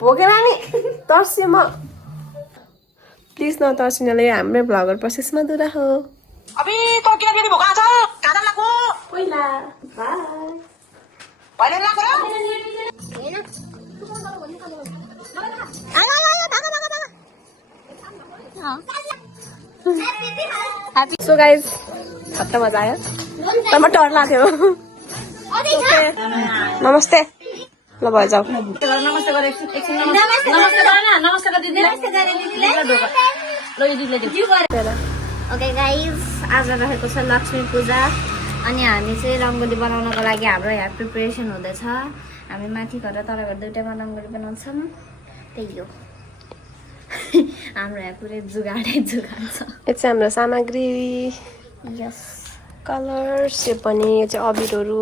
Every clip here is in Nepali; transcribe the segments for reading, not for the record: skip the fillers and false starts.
भोगेर नि तर्सिए म प्लिज नतर्सिनले हाम्रै भ्लगर प्रोसेसमा दुरा हो अबे तो किन फेरि भोका छ कादर लाग्यो पहिला बाइ पहिले लाग्यो र हैन सो गाइस खत्ता मजा आयो तर म डर लाग्यो नमस्ते ल भयो जाऊ नमस्ते गरे एकछिन नमस्ते गर न नमस्ते गर दिदी नमस्ते गरे दिदीले ल यो दिदीले दिउ ओके गाइज आज रहेको छ लक्ष्मी पूजा अनि हामी चाहिँ रङ्गोली बनाउनको लागि हाम्रो यहाँ प्रिपरेसन हुँदैछ हामी माथि घर तल घर दुईटामा रङ्गोली बनाउँछौँ त्यही हो हाम्रो यहाँ पुरै जुगाडै जुगाड छ यो चाहिँ हाम्रो सामग्री यस कलर्स यो पनि यो चाहिँ अबिरहरू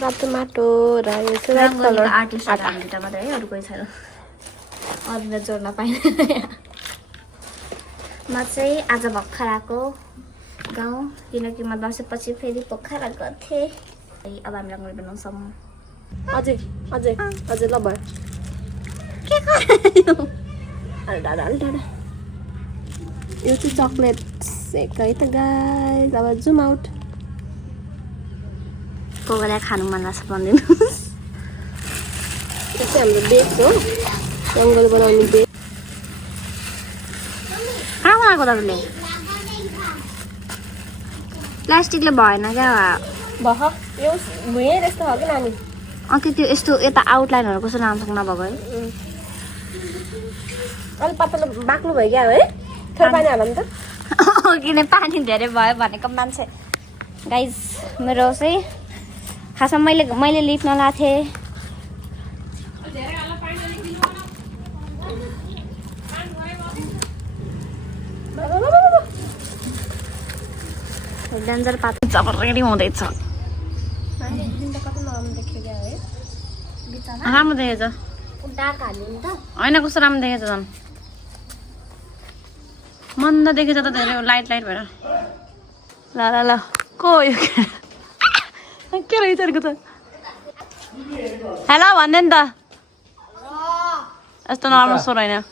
रातो माटो र यो चाहिँ रेड कलर आर्टिस्ट हामी दुईटा मात्रै है अरू कोही छैन अरूलाई जोड्न पाइँदैन म चाहिँ आज भर्खर आएको गाउँ किनकि म दसैँपछि फेरि पोखरा गएको थिएँ अब हामी रङ्गोली बनाउँछौँ अझै अझै अझै ल भयो के खायो डाडा डाडा यो चाहिँ चक्लेट सेक है त गाइस अब जुम आउट कोही बेला खानु मन लाग्छ भनिदिनुहोस् यो चाहिँ हाम्रो बेस हो रङ्गोली बनाउने बेस कहाँ बनाएको तपाईँले प्लास्टिकले भएन क्या भह यो भुइँ जस्तो हो कि नानी अन्त त्यो यस्तो यता आउटलाइनहरू कस्तो राम्रोसँग नभएको है अलिक पातलो बाक्लो भयो क्या है थोरै पानी हाल नि त किन पानी धेरै भयो भनेको मान्छे गाइज मेरो चाहिँ खासमा मैले लिफ्ट नलाएको थिएँ डेन्जर पात जबरजस्ती हुँदैछ राम्रो देखेछ होइन कस्तो राम्रो देखेछ झन् मन्द देखेछ त धेरै लाइट लाइट भएर ल ल ल को यो के रहेछ अर्को त हेलो भन्दै नि त यस्तो नराम्रो स्वर होइन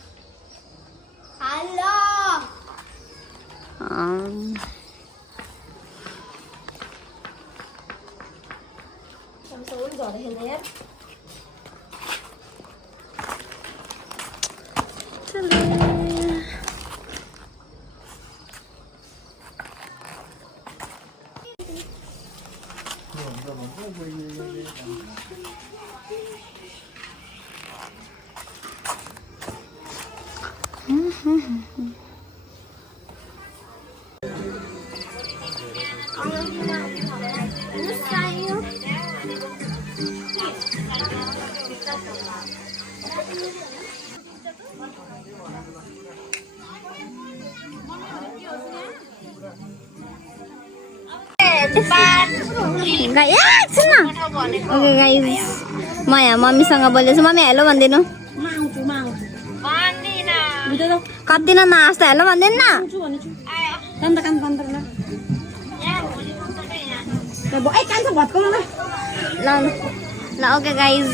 ओके गाइस म यहाँ मम्मीसँग बोल्दैछु मम्मी हेलो भनिदिनु कति न नाच्दा हेलो भनिदिनु न ल ओके गाइज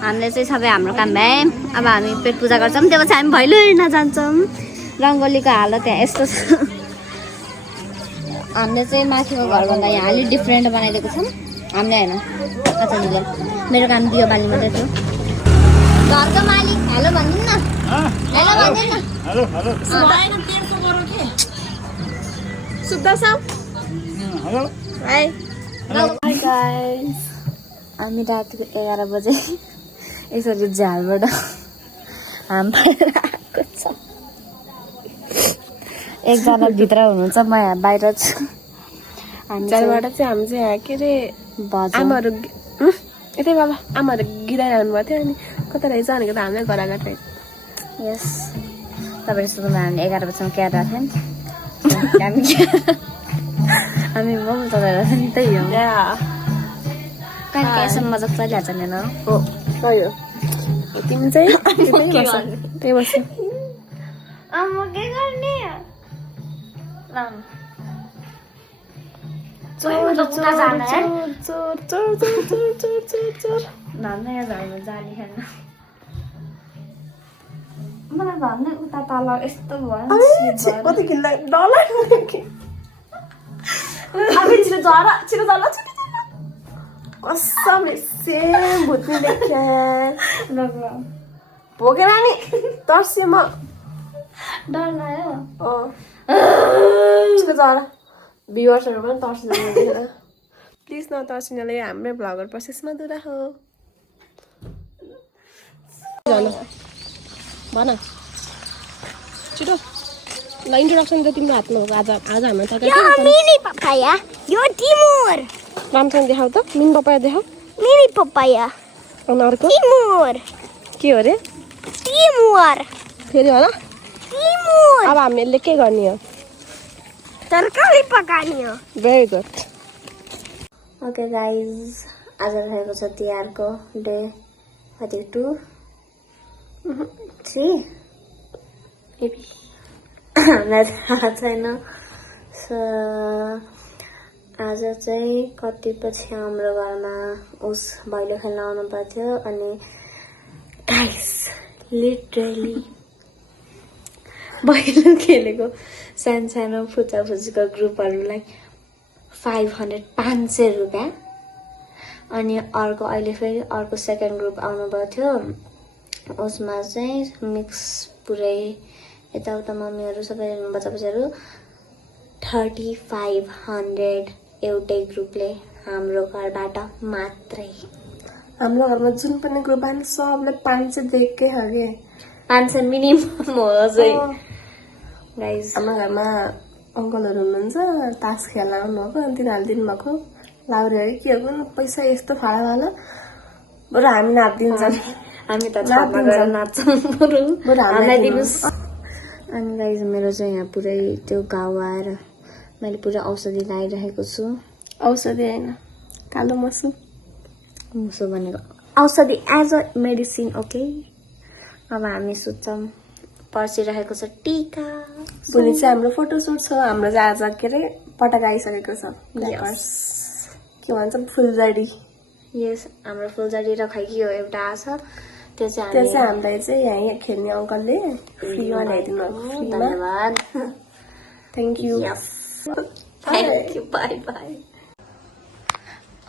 हामीले चाहिँ सबै हाम्रो काम भए अब हामी पेट पूजा गर्छौँ त्यो पछि हामी भैलो हेर्न जान्छौँ रङ्गोलीको हालत यहाँ यस्तो छ हामीले चाहिँ माथिको घरभन्दा यहाँ अलिक डिफ्रेन्ट बनाइदिएको छौँ हामीले होइन आचार्यले मेरो काम दियो बाली मात्रै थियो घरको मालिक हेलो भनिदिनु न हेलो भनिदिनु हामी रातिको 11 बजे यसरी झालबाट हाम आएको छ एकजना भित्र हुनुहुन्छ म यहाँ बाहिर छु झालबाट चाहिँ हामी चाहिँ यहाँ के अरे आमाहरू यतै बाबा आमाहरू गिराइरहनु भएको थियो अनि कता रहेछ भनेको त हामीलाई घर आएको थियो यस तपाईँ सुन्नु हामीले 11 बजीसम्म क्यार राख्यो नि हामी मोबाइल चलाएर नि त्यही हो कहिले यसो मजाक चलिहाल्छ नि न हो सही हो तिमी चाहिँ त्यही बस्छ म के गर्ने मलाई भन्ने उता तल यस्तो भयो कति किन्दा डलर अबे छिटो झर कसमले सेम भुत्नी देख्या ल भोगेर नि तर्सियो म डर लाग्यो छिटो जरा भ्युअर्सहरू पनि तर्सिँदैन देखेर प्लिज नतर्सिनले हाम्रै भ्लगर प्रोसेसमा दुरा हो भन छिटो ल इन्ट्रोडक्सन त तिम्रो हातमा हो आज हाम्रो तरकारी मिनी पपाया यो टिमुर राम्रोसँग देखाऊ त मिन पपाया देखाऊ मिनी पपाया अनि अर्को टिमुर के हो अरे टिमुर फेरि होला टिमुर अब हामीले के गर्ने हो तरकारी पकाउने हो भेरी गुड ओके गाइज आज रहेको छ तिहारको डे कति 2 3 हामीलाई थाहा छैन सो आज चाहिँ कति पछि हाम्रो घरमा उस भैलो खेल्न आउनु पर्थ्यो अनि गाइस लिटरली भैलो खेलेको सानो फुच्चाफुच्चीको ग्रुपहरूलाई 500 रुपियाँ अनि अर्को अहिले फेरि अर्को सेकेन्ड ग्रुप आउनुभएको थियो उसमा चाहिँ मिक्स पुरै यताउता मम्मीहरू सबै बच्चाहरू 3500 एउटै ग्रुपले हाम्रो घरबाट मात्रै हाम्रो घरमा जुन पनि ग्रुप आयो सबले 500 देखेकै हो कि 500 मिनिमम हो चाहिँ गाइज हाम्रो घरमा अङ्कलहरू हुनुहुन्छ तास खेल्न आउनुभएको अनि तिनीहरूले दिनुभएको लाउरे अरे के हो पैसा यस्तो फाला बरु हामी नाप्दिन्छ हामी त छापमा गएर नाच्छौँ हामीलाई दिनुहोस् अनि गाइज मेरो चाहिँ यहाँ पुरै त्यो घाउ आएर मैले पुरै औषधि लगाइरहेको छु औषधि होइन कालो मसु भनेको औषधि एज अ मेडिसिन ओके अब हामी सुत्छौँ पर्सिरहेको छ टिका भोलि चाहिँ हाम्रो फोटोसुट छ हाम्रो चाहिँ आज के अरे पटाका आइसकेको छ के भन्छ फुलझडी यस हाम्रो फुलझडी र खै के हो एउटा आछ त्यो चाहिँ हामीलाई चाहिँ यहाँ खेल्ने अङ्कलले फ्रीमा ल्याइदिनु भएको धन्यवाद thank you thank you bye bye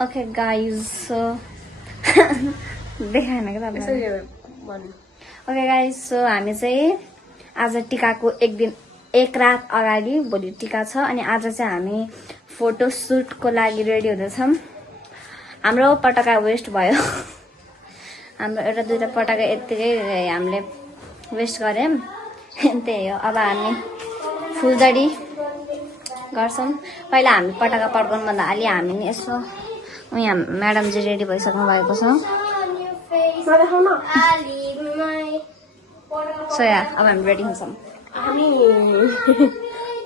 okay guys so देखाएन क्या तपाईँलाई ओके गाइज सो हामी चाहिँ आज टिकाको एक रात अगाडि भोलि टिका छ अनि आज चाहिँ हामी फोटो सुटको लागि रेडी हुँदैछौँ हाम्रो पटाका वेस्ट भयो हाम्रो एउटा दुईवटा पटाका यत्तिकै हामीले वेस्ट गऱ्यौँ त्यही हो अब हामी फुलझडी गर्छौँ पहिला हामी पटाका पड्काउनुभन्दा अलि हामी नि यसो यहाँ म्याडम चाहिँ रेडी भइसक्नु भएको छ सो या अब हामी रेडी हुन्छौँ हामी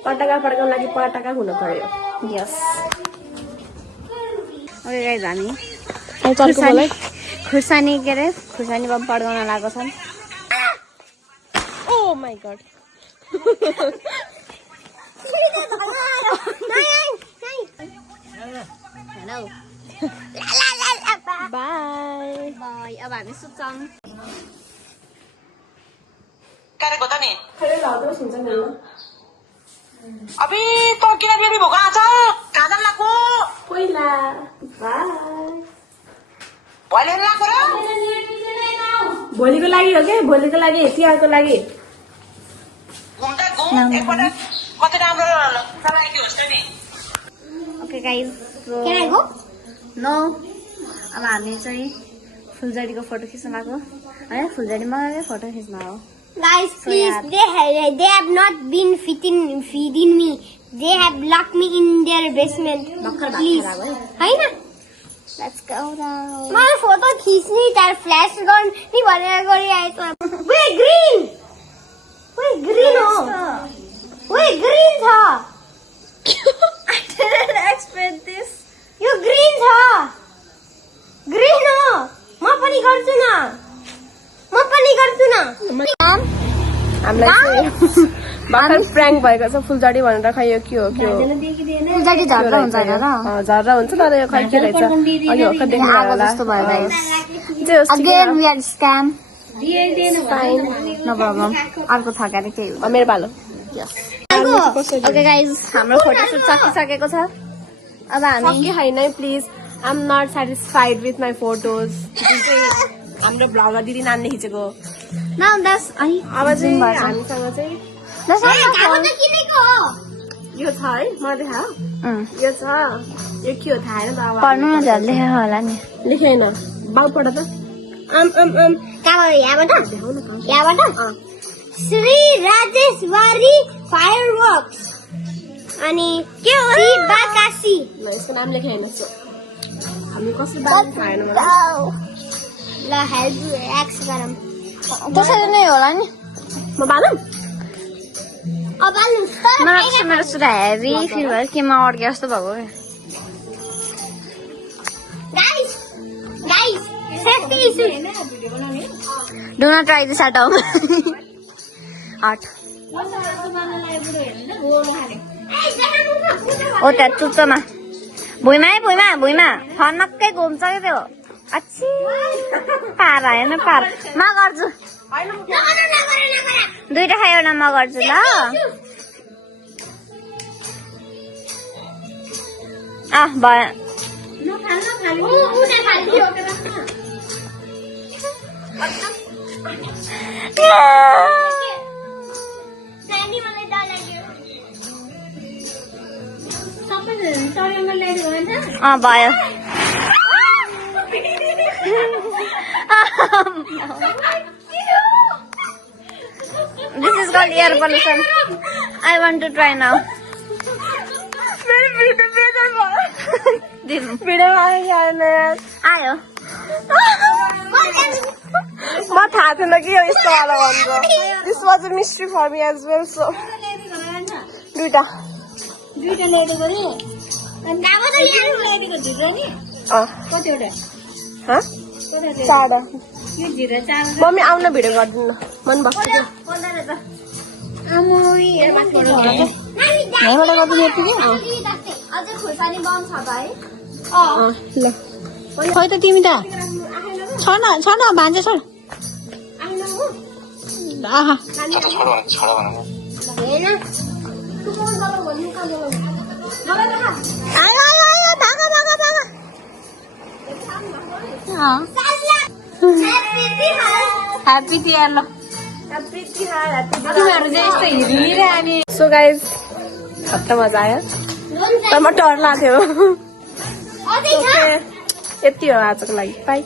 पटाका पड्काउनु लागि पटाका हुनु पर्यो यस ओके गाइज हामी खुर्सानी के अरे खुर्सानी बम पड्काउन लागेको छौँ oh my God hello bye bye अब हामी सुत्छौँ क्या रे गोता नि फेरि लाउँदै हुन्छ नि अभी तो किन बेबी भोका छ कहाँ जान लाग्यो पहिला भोलि लाग्यो र भोलिको लागि हो क्या भोलिको लागि तिहारको लागि घुम्दा घुम एकपल्ट कति राम्रो चलाएको हुन्छ नि ओके गाइज नो अब हामी चाहिँ फुलझडीको फोटो खिच्न लाग्यो है फुलझडी मजाले फोटो खिच्न हो Guys, please, they have not been feeding me. They have locked me in their basement. Please. होइन? Let's go now. मलाई फोटो खिच्ने तर फ्ल्यास गन नि भनेर गरिआएको वे ग्रीन हो वे ग्रीन छ I didn't expect this. यो ग्रीन छ ग्रीन हो म पनि गर्छु न हामीलाई भर्खर प्र्याङ्क भएको छ फुलझडी भनेर खै यो के हो फुलझडी झर्दा हुन्छ होइन र झर्रा हुन्छ तर यो खै के रहेछ अघि भर्खर देख्नु आगो जस्तो भयो गाइस जे होस् again we are scam fine no problem अर्को थकाएर केही हुँदैन मेरो पालो ओके गाइज हाम्रो फोटोसुट सकिसकेको छ अब हामी सके होइन please I am not satisfied with my photos जुन चाहिँ हाम्रो भ्लगर दिदी नानीले खिचेको न दस अब चाहिँ हामीसँग चाहिँ यो छ है मलाई देखा यो छ यो के हो थाहा होइन त अब पढ्नु न झन् लेखेको होला नि लेखेन बाउ पढ त यहाँबाट श्री राजेश्वरी फायरवर्क्स अनि के हो बाकासी ल यसको नाम लेखेन हामी कसरी बारे थाहा छैन मलाई ल हेल्प एक्स गरम त्यसरी नै होला नि म बालम अब मेरो सुधा हेभी फिल भयो कि म अड्के जस्तो भएको guys safety issue do not try this at home हट ओ त्यहाँ चुच्चोमा भुइँमा फनक्कै घुम्छ क्या त्यो अच्छी पार होइन पार म गर्छु दुईटा खायो एउटा म गर्छु ल भयो भयो This is called air pollution. I want to try now. आयो म थाहा थिएन कि यो यस्तो वाला भनेर this was a mystery for me as well so दुईटा चारवटा मम्मी आउन भिडियो गरिदिनु मन भएको थियो ल खै त तिमी त छ न भान्जा छोड आहा ह्याप्पी तिहार ल तिमीहरू चाहिँ यस्तो हिँडिरहने सो गाइज खत्ता मजा आयो तर म डर लाग्थ्यो यति हो आजको लागि बाई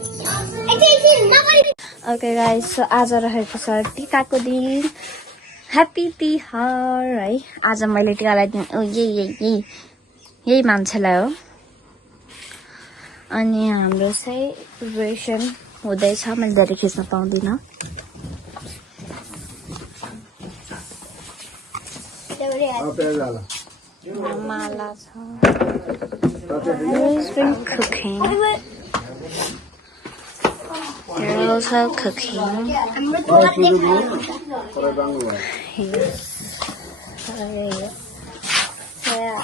ओके गाइस सो आज रहेको छ टिकाको दिन ह्याप्पी तिहार है आज मैले टिका लगाइदिनु यही मान्छेलाई हो अनि हाम्रो चाहिँ प्रिपरेसन हुँदैछ मैले धेरै खिच्न पाउँदिनँ माला छ Who's been cooking? They're also cooking.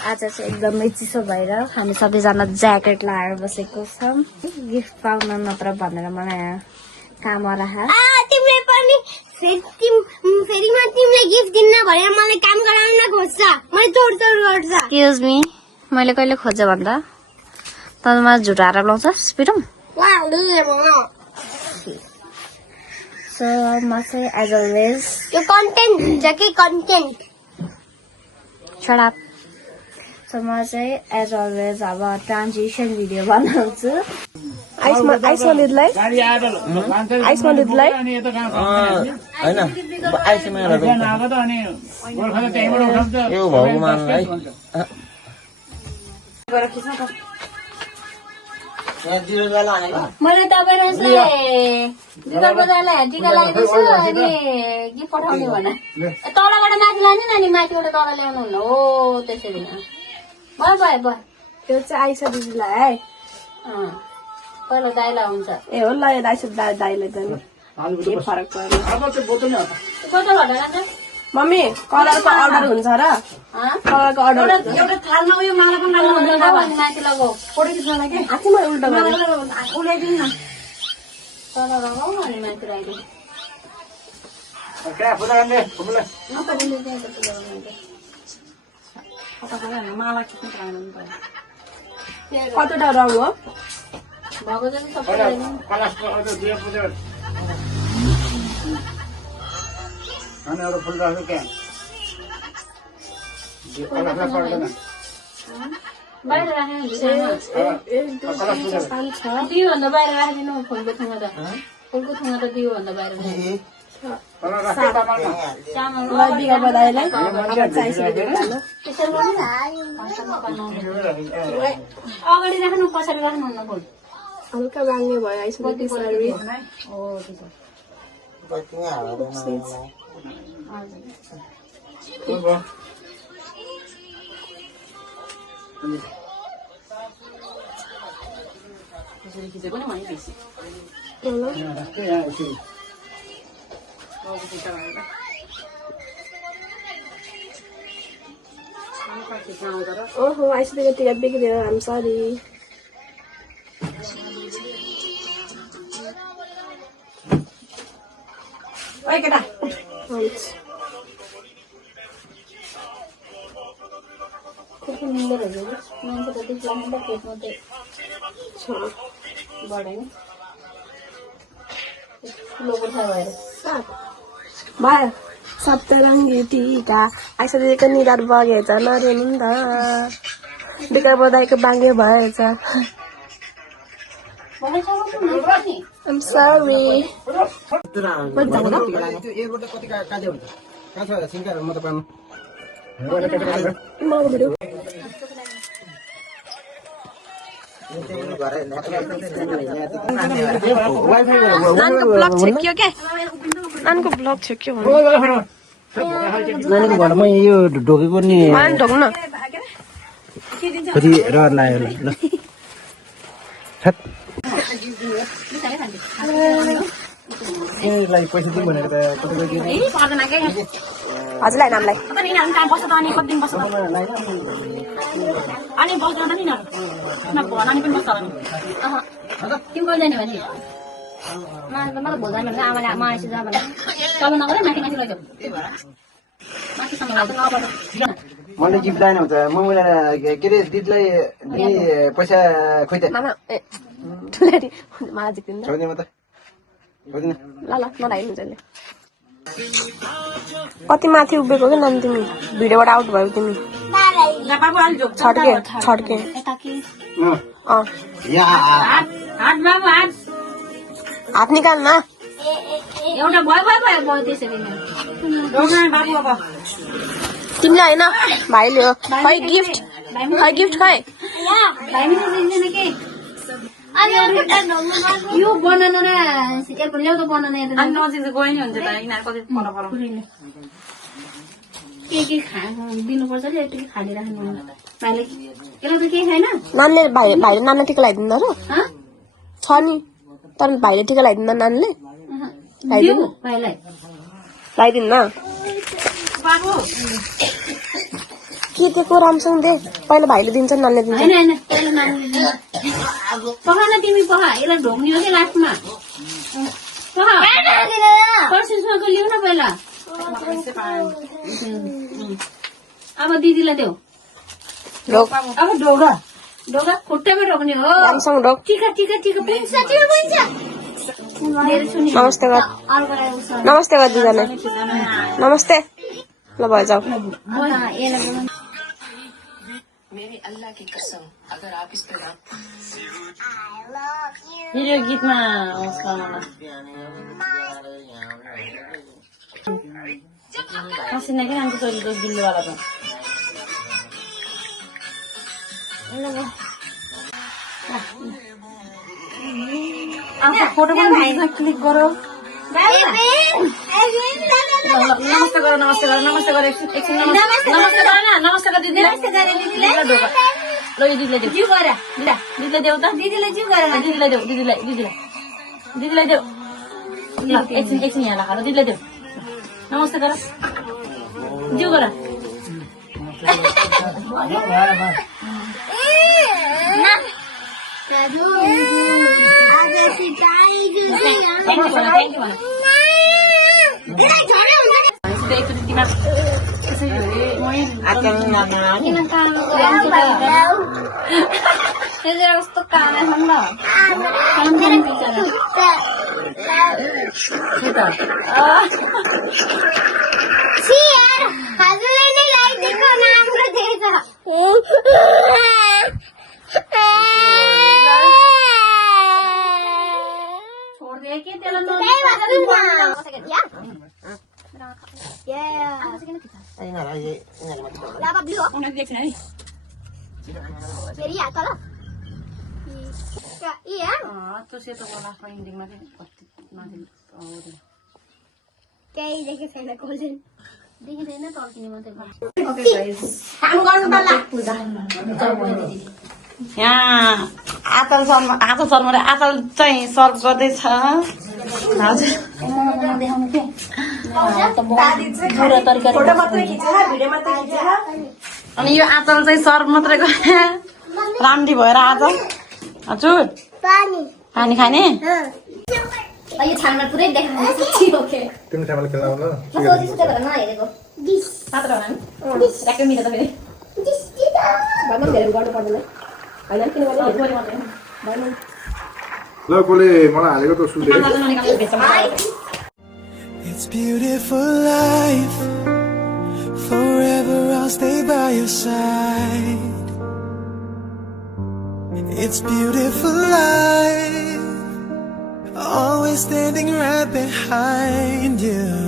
आज चाहिँ एकदमै चिसो भएर हामी सबैजना ज्याकेट लगाएर बसेको छौँ गिफ्ट पाउन नत्र भनेर मलाई काम तिमीले पनि फेरिमा तिमीले गिफ्ट दिन्न भनेर मलाई काम गराउन खोज्छ मैले तोड गर्छ एक्सक्युज मी मैले कहिले खोजेँ भन्दा त मलाई झुट आएर लाउँछस् पिटौँ सो म चाहिँ एज अलवेज यो कन्टेन्ट हुन्छ कि कन्टेन्ट सडा सो म चाहिँ एज अलवेज अब ट्रान्जिसन भिडियो बनाउँछु आइसमा दिदीलाई मैले तपाईँलाई बजारलाई टिका लगाइदिन्छु अनि गिफ्ट पठाउने भने तलबाट माथि लाने अनि माथिबाट तल ल्याउनु हुन्न हो त्यसरी भयो त्यो चाहिँ आइसा दिदीलाई है पहिला दाइला हुन्छ ए हो ल यो दाइलाई त के फरक पर्यो कता घटा जान्छ मम्मी कलरको अर्डर हुन्छ र कलरको अर्डर एउटा थालमा उयो माला पनि लाग्नु हुन्छ अनि माथि लगाऊ आछि मैले उल्टा गरेँ उल्याइदिनु न तल लगाऊ अनि माथि लगाइदिनु क्या पूजा गर्ने फुपूले कतिवटा रङ हो भएको जति सबै कलशको अझ दियो पूजा अनि अरू फुल राख्नु त्यहाँ कलशलाई पर्दैन बाहिर राख्ने हुन्छ कलश पूजा दियोभन्दा बाहिर राखिदिनु फुलको ठाउँमा त दियोभन्दा बाहिर तर राख्दै तामाङमा चामल ल बिगा बधाईलाई अब चाहिसकेको खानु त्यसरी गर्नु अगाडि राख्नु पछाडि राख्नुहुन्न फुल हल्का बाङ्गे भयो आइसक्यो पछाडि त्यसरी खिचेको नि मैले बेसी राख्दै यहाँ यसरी ओहो आइसकेको टिकट बिग्रियो आम सरी ओइ केटा हुन्छ कति मिलेर हेर्नु मान्छे त त्यति लाग्नु त पेटमा चाहिँ बढेन ठुलो कोठा भएर भयो सप्तरङ्गी टिका आइसकेको निधार बगेछ नरेनु नि त बिगा बधाईको बाङ्गे भएछ आम सरी नानीको ब्लग छेक्यो क्या नानीको ब्लग छेक्यो नानीको घरमा यो ढोकेको नि ढोक्न कति रहर लाग्यो ल यसलाई पैसा दिउँ भनेर त हजुरलाई नामलाई तिम्रो जाने भने मलाई भोजन भने आमाले आएपछि जा भने तल नगरे माथि माथि लैजाऊ माथिसम्म लैजाऊ मैले गिफ्ट लाएन हुन्छ म के अरे दिदीलाई पैसा खोइ त मामा ए ठुलेरी मलाई जिक्दिनु छोड्ने म त खोज्दिन ल ल नलाइनु जसले कति माथि उभिएको क्या नानी तिमी भिडियोबाट आउट भयो तिमी छड्के छड्के अँ हात बाबु हात हात निकाल न एउटा भयो भयो भयो भयो त्यसरी नै बाबु अब तिमीले होइन भाइले हो खै गिफ्ट खै गिफ्ट खै भाइले दिँदैन के यो बनाना न एयरपोर्ट ल्याउँदा बनाना अनि नजिक चाहिँ गयो नि हुन्छ त यिनीहरू कति के खा दिनुपर्छ नि यति खाली राख्नु भाइले यसलाई त केही छैन नानीले भाइले नानीले टिका लगाइदिँदा र छ नि तर भाइले टिका लगाइदिँदा नानीले भाइलाई लगाइदिन्न बाबु के दिएको राम्रोसँग दे पहिला भाइले दिन्छ नानीले दिन्छ होइन होइन पहिला नानीले पखा न तिमी पखा यसलाई ढोक्ने हो कि लास्टमा पर्सिसम्मको लिऊ न पहिला अब दिदीलाई देऊ ढोक अब ढोका ढोका खुट्टामा ढोक्ने हो राम्रोसँग ढोक टिका टिका टिका पुग्छ टिका पुग्छ नमस्ते गर नमस्ते गर दुईजना नमस्ते ल भयो जाऊ यो गीतमा हसिना के नाम तैँले दोष दिल्लीवाला त फोटो पनि क्लिक गरौ नमस्ते गर नमस्ते गर नमस्ते गर एकछिन नमस्ते गर न नमस्ते गर दिदी नमस्ते गर दिदीलाई ल यो दिदीलाई देऊ गर दिदीलाई देऊ त दिदीलाई जिउ गर दिदीलाई देऊ दिदीलाई देऊ एकछिन यहाँ राख दिदीलाई देऊ नमस्ते गर जिउ गर आज त्यसै गरी मै किन कानमा गइन्छ त त्यो चाहिँ कस्तो काना छ नि त हजुरले नै लगाइदिएको राम्रो थिएछ छोड्दिए के त्यसलाई लाभा ब्लू हो उनीहरू देख्छन् है फेरि यहाँ तल त्यो सेतो लास्टमा इन्डिङमा चाहिँ कति माथि केही देखेको छैन गोल्डन देखिँदैन टल्किने मात्रै यहाँ आतल शर्मा आतल चाहिँ सर्भ गर्दैछ हजुर अनि यो आतल चाहिँ सर्भ मात्रै गरे राम्री भएर आज हजुर पानी खाने यो छानमा पुरै देखाउनु ओके तिमी ठाउँमा खेल्न आउनु सोधिसु त्यो भएर नहेरेको मात्र होला नि ट्याक्कै मिल्छ त फेरि घरमा धेरै गर्नु पर्दैन होइन किनभने ल कसले मलाई हालेको त Sule It's beautiful life. Forever I'll stay by your side. It's beautiful life. Always standing right behind you.